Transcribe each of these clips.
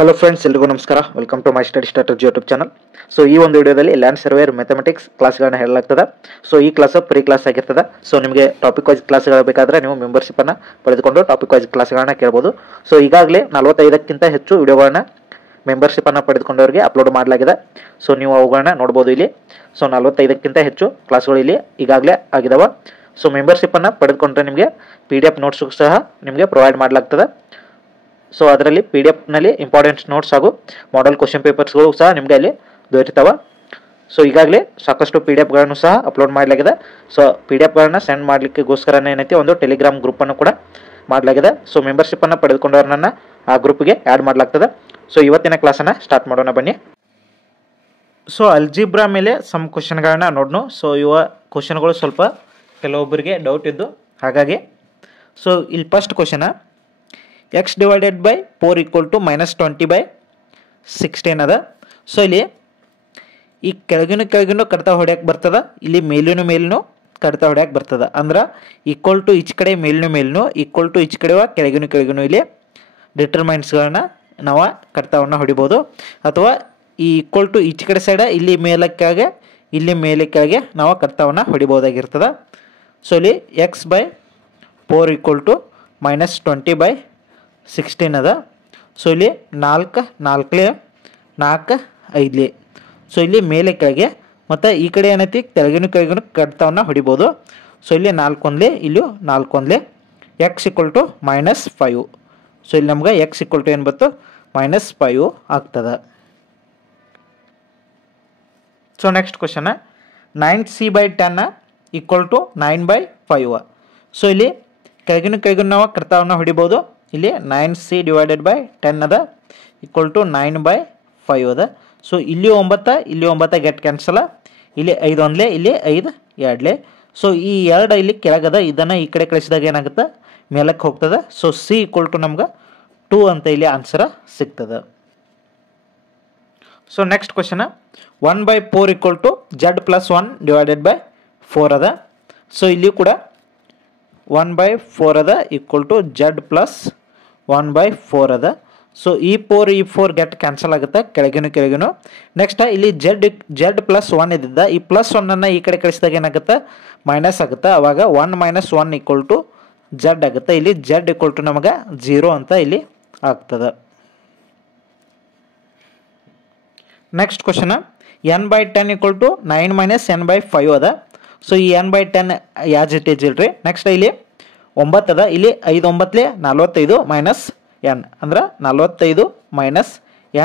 Hello friends, ಎಲ್ರಿಗೂ ನಮಸ್ಕಾರ. Welcome to my study strategy YouTube channel. So ಈ ಒಂದು ವಿಡಿಯೋದಲ್ಲಿ ಲ್ಯಾಂಡ್ ಸರ್ವೇಯರ್ ಮ್ಯಾಥಮೆಟಿಕ್ಸ್ ಕ್ಲಾಸ್ಗಳನ್ನ ಹೇಳಲಾಗ್ತದೆ. ಸೊ ಈ ಕ್ಲಾಸ್ ಪ್ರೀ ಕ್ಲಾಸ್ ಆಗಿರ್ತದೆ. ಸೊ ನಿಮಗೆ ಟಾಪಿಕ್ ವೈಸ್ ಕ್ಲಾಸ್ಗಳು ಬೇಕಾದರೆ ನೀವು ಮೆಂಬರ್ಶಿಪ್ಪನ್ನು ಪಡೆದುಕೊಂಡು ಟಾಪಿಕ್ ವೈಸ್ ಕ್ಲಾಸ್ಗಳನ್ನ ಕೇಳ್ಬೋದು. ಸೊ ಈಗಾಗಲೇ 45ಕ್ಕಿಂತ ಹೆಚ್ಚು ವಿಡಿಯೋಗಳನ್ನ ಮೆಂಬರ್ಶಿಪ್ಪನ್ನು ಪಡೆದುಕೊಂಡವರಿಗೆ ಅಪ್ಲೋಡ್ ಮಾಡಲಾಗಿದೆ. ಸೊ ನೀವು ಅವುಗಳನ್ನ ನೋಡ್ಬೋದು ಇಲ್ಲಿ. ಸೊ 45ಕ್ಕಿಂತ ಹೆಚ್ಚು ಕ್ಲಾಸ್ಗಳು ಇಲ್ಲಿ ಈಗಾಗಲೇ ಆಗಿದಾವೆ. ಸೊ ಮೆಂಬರ್ಶಿಪ್ಪನ್ನು ಪಡೆದುಕೊಂಡ್ರೆ ನಿಮಗೆ PDF ನೋಟ್ಸು ಸಹ ನಿಮಗೆ ಪ್ರೊವೈಡ್ ಮಾಡಲಾಗ್ತದೆ. ಸೊ ಅದರಲ್ಲಿ PDF ಇಂಪಾರ್ಟೆಂಟ್ ನೋಟ್ಸ್ ಹಾಗೂ ಮಾಡೆಲ್ ಕ್ವಶನ್ ಪೇಪರ್ಸ್ಗಳು ಸಹ ನಿಮಗೆ ಅಲ್ಲಿ ದೊರೆಯುತ್ತವೆ. ಸೊ ಈಗಾಗಲೇ ಸಾಕಷ್ಟು PDFಗಳನ್ನು ಸಹ ಅಪ್ಲೋಡ್ ಮಾಡಲಾಗಿದೆ. ಸೊ PDFಗಳನ್ನ ಸೆಂಡ್ ಮಾಡಲಿಕ್ಕೆಗೋಸ್ಕರ ಏನೈತಿ ಒಂದು ಟೆಲಿಗ್ರಾಮ್ ಗ್ರೂಪನ್ನು ಕೂಡ ಮಾಡಲಾಗಿದೆ. ಸೊ ಮೆಂಬರ್ಶಿಪ್ಪನ್ನು ಪಡೆದುಕೊಂಡವ್ರನ್ನ ಆ ಗ್ರೂಪ್ಗೆ ಆ್ಯಡ್ ಮಾಡಲಾಗ್ತದೆ. ಸೊ ಇವತ್ತಿನ ಕ್ಲಾಸನ್ನು ಸ್ಟಾರ್ಟ್ ಮಾಡೋಣ ಬನ್ನಿ. ಸೊ ಅಲ್ಜಿಬ್ರಾ ಮೇಲೆ ಸಮ್ ಕ್ವಶನ್ಗಳನ್ನ ನೋಡೋಣ. ಸೊ ಇವ ಕ್ವಶನ್ಗಳು ಸ್ವಲ್ಪ ಕೆಲವೊಬ್ಬರಿಗೆ ಡೌಟ್ ಇದ್ದು ಹಾಗಾಗಿ ಸೊ ಇಲ್ಲಿ first question x divided by 4 equal to -20/16 ಅದ. ಸೊ ಇಲ್ಲಿ ಈ ಕೆಳಗಿನ ಕಡ್ತಾ ಹೊಡ್ಯಕ್ಕೆ ಬರ್ತದ, ಇಲ್ಲಿ ಮೇಲೂ ಕಡ್ತಾ ಹೊಡ್ಯಕ್ಕೆ ಬರ್ತದ. ಅಂದ್ರೆ ಈಕ್ವಲ್ ಟು ಈಚ್ ಕಡೆ ಮೇಲೂ ಈಕ್ವಲ್ ಟು ಈಚ್ ಕಡೆ ಕೆಳಗಿನೂ ಇಲ್ಲಿ ಡಿಟರ್ಮೈನ್ಸ್ಗಳನ್ನ ನಾವು ಕಡ್ತಾವನ್ನು ಹೊಡಿಬೋದು. ಅಥವಾ ಈ ಈಕ್ವಲ್ ಟು ಈಚ್ ಕಡೆ ಸೈಡ ಇಲ್ಲಿ ಮೇಲಕ್ಕಾಗೆ ಇಲ್ಲಿ ಮೇಲೆ ಕೆಳಗೆ ನಾವು ಕಡ್ತಾವನ್ನು ಹೊಡಿಬೋದಾಗಿರ್ತದೆ. ಸೊ ಇಲ್ಲಿ x/4 ಈಕ್ವಲ್ ಟು -20/16 ಅದ. ಸೊ ಇಲ್ಲಿ 4 5. ಸೊ ಇಲ್ಲಿ ಮೇಲೆ ಕೆಳಗೆ ಮತ್ತು ಈ ಕಡೆ ಏನೈತಿ ಕೆಳಗಿನ ಕಡ್ತಾವನ್ನು ಹೊಡಿಬೋದು. ಸೊ ಇಲ್ಲಿ 4 1 ಇಲ್ಲಿ 4 1 x ಈಕ್ವಲ್ ಟು -5. ಸೊ ಇಲ್ಲಿ ನಮ್ಗೆ x ಈಕ್ವಲ್ ಟು ಏನು ಬಂತು -5 ಆಗ್ತದೆ. So next question 9c/10 equal to 9/5. So ಇಲ್ಲಿ ಕೆಳಗಿನ ನಾವು ಕಡ್ತಾವನ್ನು ಹೊಡಿಬೋದು. ಇಲ್ಲಿ 9c ಡಿವೈಡೆಡ್ ಬೈ 10 ಅದ ಈಕ್ವಲ್ ಟು 9/5 ಅದ. ಸೊ ಇಲ್ಲಿ 9 ಗೆಟ್ ಕ್ಯಾನ್ಸಲ್, ಇಲ್ಲಿ 5 1 ಇಲ್ಲಿ 5 2. ಸೊ ಈ 2 ಇಲ್ಲಿ ಕೆಳಗದ, ಇದನ್ನು ಈ ಕಡೆ ಕಳಿಸಿದಾಗ ಏನಾಗುತ್ತೆ ಮೇಲಕ್ಕೆ ಹೋಗ್ತದೆ. ಸೊ c ಈಕ್ವಲ್ ಟು ನಮ್ಗೆ 2 ಅಂತ ಇಲ್ಲಿ ಆನ್ಸರ್ ಸಿಗ್ತದೆ. So next question 1/4 equal to z+1 divided by 4 ಅದ. ಸೊ ಇಲ್ಲಿ ಕೂಡ 1/4 ಅದ ಈಕ್ವಲ್ ಟು z+1/4 ಅದ. ಸೊ ಈ 4 ಗೆಟ್ ಕ್ಯಾನ್ಸಲ್ ಆಗುತ್ತೆ ಕೆಳಗಿನ. ನೆಕ್ಸ್ಟ್ ಇಲ್ಲಿ z+1 ಇದ್ದಿದ್ದ ಈ +1 ಈ ಕಡೆ ಕಳಿಸಿದಾಗ ಏನಾಗುತ್ತೆ ಮೈನಸ್ ಆಗುತ್ತೆ. ಅವಾಗ 1 - 1 ಈಕ್ವಲ್ ಟು z ಆಗುತ್ತೆ. ಇಲ್ಲಿ z ಈಕ್ವಲ್ ಟು ನಮಗೆ 0 ಅಂತ ಇಲ್ಲಿ ಆಗ್ತದೆ. Next question n/10 equal to 9 - n/5 ಅದ. ಸೊ ಈ n/10 ಯಾಸ್ ಇಟ್ ಈಸ್ ಇಲ್ರಿ. ನೆಕ್ಸ್ಟ್ ಇಲ್ಲಿ 9 ಅದ, ಇಲ್ಲಿ 5 9 45 ಮೈನಸ್ n ಅಂದ್ರೆ 45 ಮೈನಸ್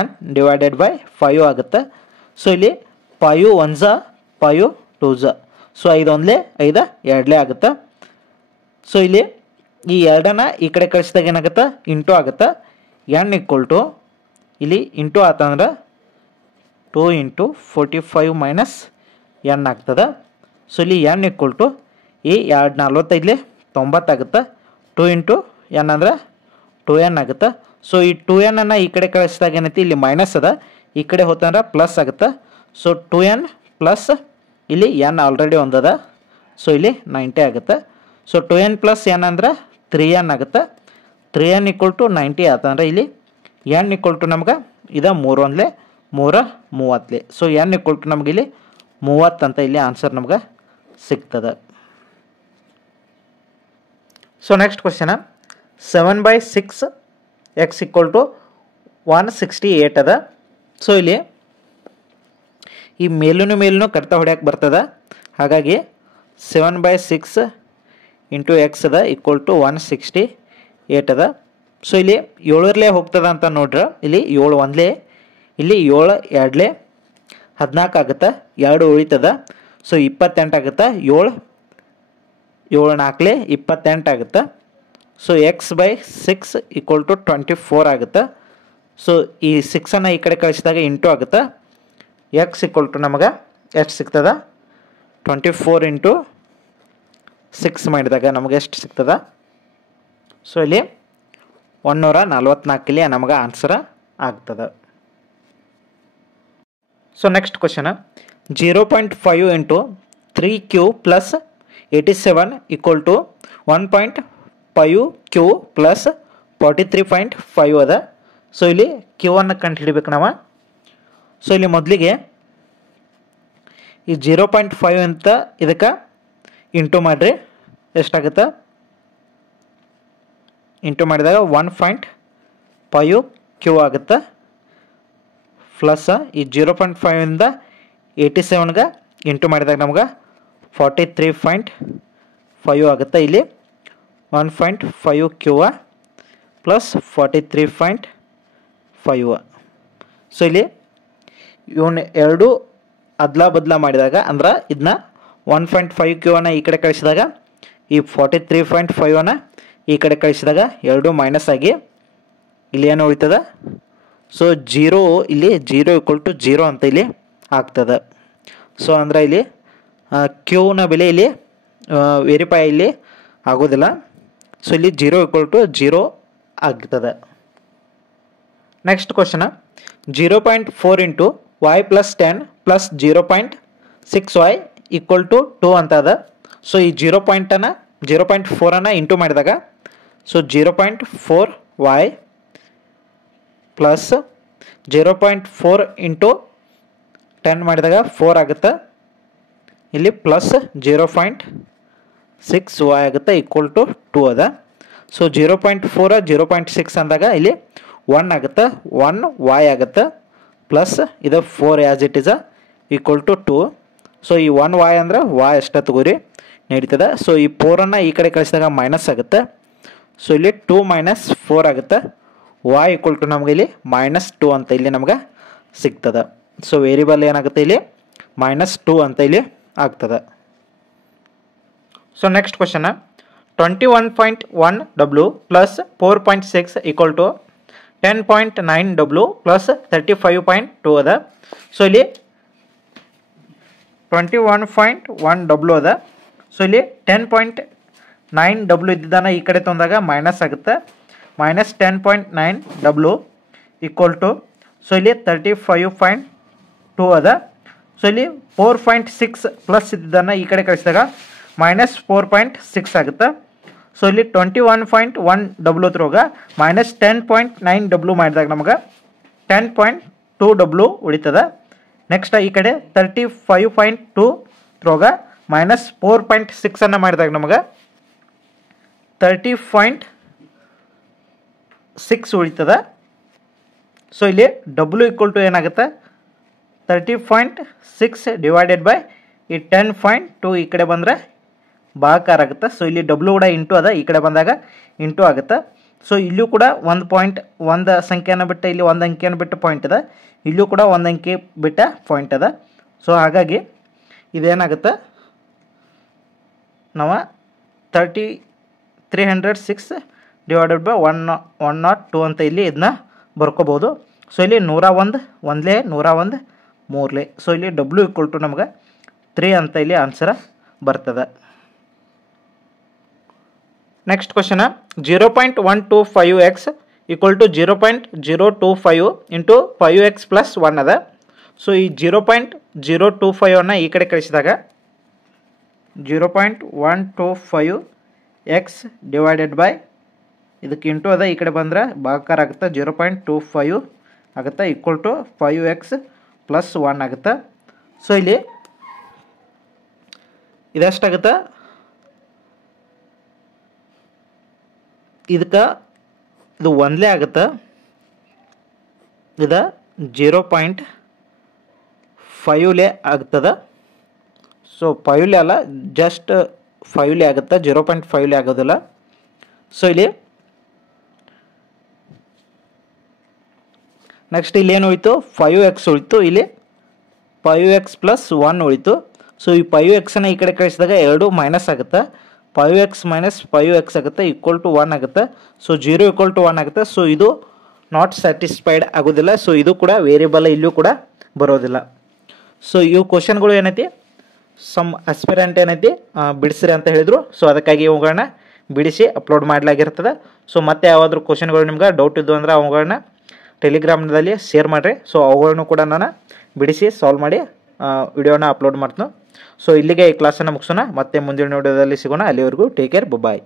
n ಡಿವೈಡೆಡ್ ಬೈ 5 ಆಗುತ್ತೆ. ಸೊ ಇಲ್ಲಿ 5 1 5 2 ಸೊ 5 1 5 2 ಆಗುತ್ತೆ. ಸೊ ಇಲ್ಲಿ ಈ 2ನ್ನ ಈ ಕಡೆ ಕಳಿಸಿದಾಗ ಏನಾಗುತ್ತೆ ಇಂಟು ಆಗುತ್ತೆ. n ಈಕ್ವಲ್ ಟು ಇಲ್ಲಿ ಇಂಟು ಆತಂದ್ರೆ 2 × 45 ಮೈನಸ್ n ಆಗ್ತದೆ. ಸೊ ಇಲ್ಲಿ n ಈಕ್ವಲ್ ಟು ಈ 2 45 90 ಆಗುತ್ತೆ. 2 × n ಅಂದರೆ 2n ಆಗುತ್ತೆ. ಸೊ ಈ 2n ಈ ಕಡೆ ಕಳಿಸಿದಾಗ ಏನೈತಿ ಇಲ್ಲಿ ಮೈನಸ್ ಅದ, ಈ ಕಡೆ ಹೋತಂದ್ರೆ ಪ್ಲಸ್ ಆಗುತ್ತೆ. ಸೊ 2n ಪ್ಲಸ್ ಇಲ್ಲಿ n ಆಲ್ರೆಡಿ ಒಂದದ. ಸೊ ಇಲ್ಲಿ 90 ಆಗುತ್ತೆ. ಸೊ 2n + n ಅಂದರೆ 3n ಆಗುತ್ತೆ. 3n ಈಕ್ವಲ್ ಟು 90 ಆತಂದ್ರೆ ಇಲ್ಲಿ n ಈಕ್ವಲ್ ಟು ನಮ್ಗೆ ಇದು 3 1 3 30. ಸೊ n ಈಕ್ವಲ್ ಟು ನಮ್ಗೆ ಇಲ್ಲಿ 30 ಅಂತ ಇಲ್ಲಿ ಆನ್ಸರ್ ನಮ್ಗೆ ಸಿಗ್ತದೆ. So next question 7/6 x equal to 168 ಅದ. ಸೊ ಇಲ್ಲಿ ಈ ಮೇಲೂ ಕಡ್ತಾ ಹೊಡ್ಯಕ್ಕೆ ಬರ್ತದೆ. ಹಾಗಾಗಿ 7/6 × x ಅದ ಈಕ್ವಲ್ ಟು 168 ಅದ. ಸೊ ಇಲ್ಲಿ 7 ಹೋಗ್ತದ ಅಂತ ನೋಡ್ರಿ. ಇಲ್ಲಿ 7 1 ಇಲ್ಲಿ 7 2 14 ಆಗುತ್ತೆ, 2 ಉಳಿತದ. ಸೊ 28 ಆಗುತ್ತೆ. 7 4 28 ಆಗುತ್ತೆ. ಸೊ x/6 ಈಕ್ವಲ್ ಟು 24 ಆಗುತ್ತೆ. ಸೊ ಈ 6 ಈ ಕಡೆ ಕಳಿಸಿದಾಗ ಇಂಟು ಆಗುತ್ತೆ. x ಈಕ್ವಲ್ ಟು ನಮಗೆ ಎಷ್ಟು ಸಿಗ್ತದ 24 × 6 ಮಾಡಿದಾಗ ನಮಗೆ ಎಷ್ಟು ಸಿಗ್ತದ. ಸೊ ಇಲ್ಲಿ 144 ಇಲ್ಲಿ ನಮಗೆ ಆನ್ಸರ್ ಆಗ್ತದೆ. So next question 0.5 × 3q + 87 equal to 1.5q + 43.5 ಅದ. ಸೊ ಇಲ್ಲಿ ಕ್ಯೂ ಅನ್ನು ಕಂಡು ಹಿಡಿಬೇಕು ನಾವು. ಸೊ ಇಲ್ಲಿ ಮೊದಲಿಗೆ ಈ 0.5 ಅಂತ ಇದಕ್ಕೆ ಇಂಟು ಮಾಡಿರಿ, ಎಷ್ಟಾಗುತ್ತೆ ಇಂಟು ಮಾಡಿದಾಗ 1.5 ಕ್ಯೂ ಆಗುತ್ತೆ, ಪ್ಲಸ್ ಈ 0.5ಇಂದ 87ಗೆ ಇಂಟು ಮಾಡಿದಾಗ ನಮ್ಗೆ 43.5 ಆಗುತ್ತೆ. ಇಲ್ಲಿ 1.5 ಕ್ಯೂ ಪ್ಲಸ್ 43.5. ಸೊ ಇಲ್ಲಿ ಇವನ್ನ ಎರಡು ಅದ್ಲಾ ಬದಲಾ ಮಾಡಿದಾಗ ಅಂದ್ರೆ ಇದನ್ನ 1.5 ಕ್ಯೂ ಅನ್ನು ಈ ಕಡೆ ಕಳಿಸಿದಾಗ ಈ 43.5 ಅನ್ನು ಈ ಕಡೆ ಕಳಿಸಿದಾಗ ಎರಡು ಮೈನಸ್ ಆಗಿ ಇಲ್ಲಿ ಏನು ಉಳಿತದ. ಸೊ 0 ಇಲ್ಲಿ 0 = 0 ಅಂತ ಇಲ್ಲಿ ಆಗ್ತದೆ. ಸೊ ಅಂದರೆ ಇಲ್ಲಿ ಕ್ಯೂನ ಬೆಲೆ ಇಲ್ಲಿ ವೆರಿಫೈ ಇಲ್ಲಿ ಆಗೋದಿಲ್ಲ. ಸೊ ಇಲ್ಲಿ 0 = 0 ಆಗ್ತದೆ. Next question 0.4 into y + 10 + 0.6y = 2 ಅಂತ ಅದ. ಸೊ ಈ 0.4 ಇಂಟು ಮಾಡಿದಾಗ ಸೊ 0.4y ಪ್ಲಸ್ 0.4 ಇಂಟು 10 ಮಾಡಿದಾಗ 4 ಆಗುತ್ತೆ. ಇಲ್ಲಿ ಪ್ಲಸ್ 0.6y ಆಗುತ್ತೆ = 2 ಅದ. ಸೊ 0.4 0.6 ಅಂದಾಗ ಇಲ್ಲಿ 1 ಆಗುತ್ತೆ, 1y ಆಗುತ್ತೆ, ಪ್ಲಸ್ ಇದು 4 ಆ್ಯಸ್ ಇಟ್ ಈಸ್ = 2. ಸೊ ಈ 1y ಅಂದರೆ y ಅಷ್ಟೇ ತಗೋರಿ ನಡೀತದೆ. ಸೊ ಈ 4ಅನ್ನು ಈ ಕಡೆ ಕಳಿಸಿದಾಗ ಮೈನಸ್ ಆಗುತ್ತೆ. ಸೊ ಇಲ್ಲಿ 2 - 4 ಆಗುತ್ತೆ. y = ನಮಗೆ ಇಲ್ಲಿ -2 ಅಂತ ಇಲ್ಲಿ ನಮ್ಗೆ ಸಿಗ್ತದೆ. ಸೊ ವೇರಿಯಬಲ್ ಏನಾಗುತ್ತೆ ಇಲ್ಲಿ -2 ಅಂತ ಇಲ್ಲಿ ಆಗ್ತದೆ. So next question 21.1w + 4.6 = 10.9w + 35.2 ಅದ. ಸೊ ಇಲ್ಲಿ 21.1w ಅದ. ಸೊ ಇಲ್ಲಿ 10.9w ಇದ್ದಿದ್ದಾನ ಈ ಕಡೆ ತಂದಾಗ ಮೈನಸ್ ಆಗುತ್ತೆ, -10.9w = ಸೊ ಇಲ್ಲಿ 35.2 ಅದ. ಸೊ ಇಲ್ಲಿ 4.6 ಪ್ಲಸ್ ಇದ್ದಿದ್ದಾನ ಈ ಕಡೆ ಕಳಿಸಿದಾಗ -4.6 ಆಗುತ್ತೆ. ಸೊ ಇಲ್ಲಿ 21.1w ತ್ರೋಗ -10.9w ಮಾಡಿದಾಗ ನಮಗೆ 10.2w ಉಳಿತದೆ. ನೆಕ್ಸ್ಟ್ ಈ ಕಡೆ 35.2 ತ್ರೋಗ -4.6 ಅನ್ನು ಮಾಡಿದಾಗ ನಮಗೆ 30.6 ಉಳಿತದೆ. ಸೊ ಇಲ್ಲಿ w = ಏನಾಗುತ್ತೆ 30.6 ಡಿವೈಡೆಡ್ ಬೈ ಈ 10.2 ಈ ಕಡೆ ಬಂದರೆ ಭಾಗಾಕಾರ ಆಗುತ್ತೆ. ಸೊ ಇಲ್ಲಿ w ಕೂಡ ಇಂಟು ಅದ, ಈ ಕಡೆ ಬಂದಾಗ ಇಂಟು ಆಗುತ್ತೆ. ಸೊ ಇಲ್ಲೂ ಕೂಡ ಒಂದು ಸಂಖ್ಯೆಯನ್ನು ಬಿಟ್ಟು ಇಲ್ಲಿ ಒಂದು ಅಂಕಿಯನ್ನು ಬಿಟ್ಟು ಪಾಯಿಂಟ್ ಅದ, ಇಲ್ಲೂ ಕೂಡ ಒಂದು ಅಂಕಿ ಬಿಟ್ಟ ಪಾಯಿಂಟ್ ಅದ. ಸೊ ಹಾಗಾಗಿ ಇದೇನಾಗುತ್ತೆ ನಾವು 306 ಡಿವೈಡೆಡ್ ಬೈ 102 ಅಂತ ಇಲ್ಲಿ ಇದನ್ನ ಬರ್ಕೋಬೋದು. ಸೊ ಇಲ್ಲಿ 101 ಒಂದ್ಲೇ 101 ಮೂರಲೇ. ಸೊ ಇಲ್ಲಿ w = ನಮ್ಗೆ 3 ಅಂತ ಇಲ್ಲಿ ಆನ್ಸರ್ ಬರ್ತದೆ. Next question 0.125x = 0.025 into 5x + 1 ಅದ. ಸೊ ಈ 0.025 ಅನ್ನು ಈ ಕಡೆ ಕಳಿಸಿದಾಗ 0.125x ಡಿವೈಡೆಡ್ ಬೈ ಇದಕ್ಕೆ ಇಂಟು ಅದ, ಈ ಕಡೆ ಬಂದರೆ ಭಾಗಾಕಾರ ಆಗುತ್ತೆ, 0.25 ಆಗುತ್ತೆ = 5x + 1 ಆಗುತ್ತೆ. ಸೊ ಇಲ್ಲಿ ಇದೆಷ್ಟಾಗುತ್ತೆ, ಇದಕ್ಕೆ ಇದು ಒಂದಲೇ ಆಗುತ್ತೆ, ಇದು 0.5ಲೇ ಆಗ್ತದೆ. ಸೊ 5ಲೇ ಅಲ್ಲ, ಜಸ್ಟ್ 5ಲೇ ಆಗುತ್ತೆ, 0.5ಲೇ ಆಗೋದಿಲ್ಲ. ಸೊ ಇಲ್ಲಿ ನೆಕ್ಸ್ಟ್ ಇಲ್ಲಿ ಏನು ಉಳಿತು 5x ಉಳಿತು, ಇಲ್ಲಿ 5x + 1 ಉಳಿತು. ಸೊ ಈ 5x ಈ ಕಡೆ ಕಳಿಸಿದಾಗ ಎರಡು ಮೈನಸ್ ಆಗುತ್ತೆ, 5x - 5x ಆಗುತ್ತೆ = 1 ಆಗುತ್ತೆ. ಸೊ 0 = 1 ಆಗುತ್ತೆ. ಸೊ ಇದು ನಾಟ್ ಸ್ಯಾಟಿಸ್ಫೈಡ್ ಆಗೋದಿಲ್ಲ. ಸೊ ಇದು ಕೂಡ ವೇರಿಯಬಲ್ ಇಲ್ಲೂ ಕೂಡ ಬರೋದಿಲ್ಲ. ಸೊ ಇವು ಕ್ವಶನ್ಗಳು ಏನೈತಿ ಸಮ್ ಆಸ್ಪಿರೆಂಟ್ ಏನೈತಿ ಬಿಡಿಸ್ರಿ ಅಂತ ಹೇಳಿದರು. ಸೊ ಅದಕ್ಕಾಗಿ ಇವುಗಳನ್ನ ಬಿಡಿಸಿ ಅಪ್ಲೋಡ್ ಮಾಡಲಾಗಿರ್ತದೆ. ಸೊ ಮತ್ತೆ ಯಾವಾದರೂ ಕ್ವಶನ್ಗಳು ನಿಮ್ಗೆ ಡೌಟ್ ಇದ್ದು ಅಂದ್ರೆ ಅವುಗಳನ್ನ ಟೆಲಿಗ್ರಾಮ್ನಲ್ಲಿ ಶೇರ್ ಮಾಡಿರಿ. ಸೊ ಅವುಗಳನ್ನು ಕೂಡ ನಾನು ಬಿಡಿಸಿ ಸಾಲ್ವ್ ಮಾಡಿ ವಿಡಿಯೋನ ಅಪ್ಲೋಡ್ ಮಾಡ್ತೀನಿ. ಸೊ ಇಲ್ಲಿಗೆ ಈ ಕ್ಲಾಸನ್ನು ಮುಗಿಸೋಣ. ಮತ್ತೆ ಮುಂದಿನ ವಿಡಿಯೋದಲ್ಲಿ ಸಿಗೋಣ. ಅಲ್ಲಿವರೆಗೂ ಟೇಕ್ ಕೇರ್, ಬಾಯ್.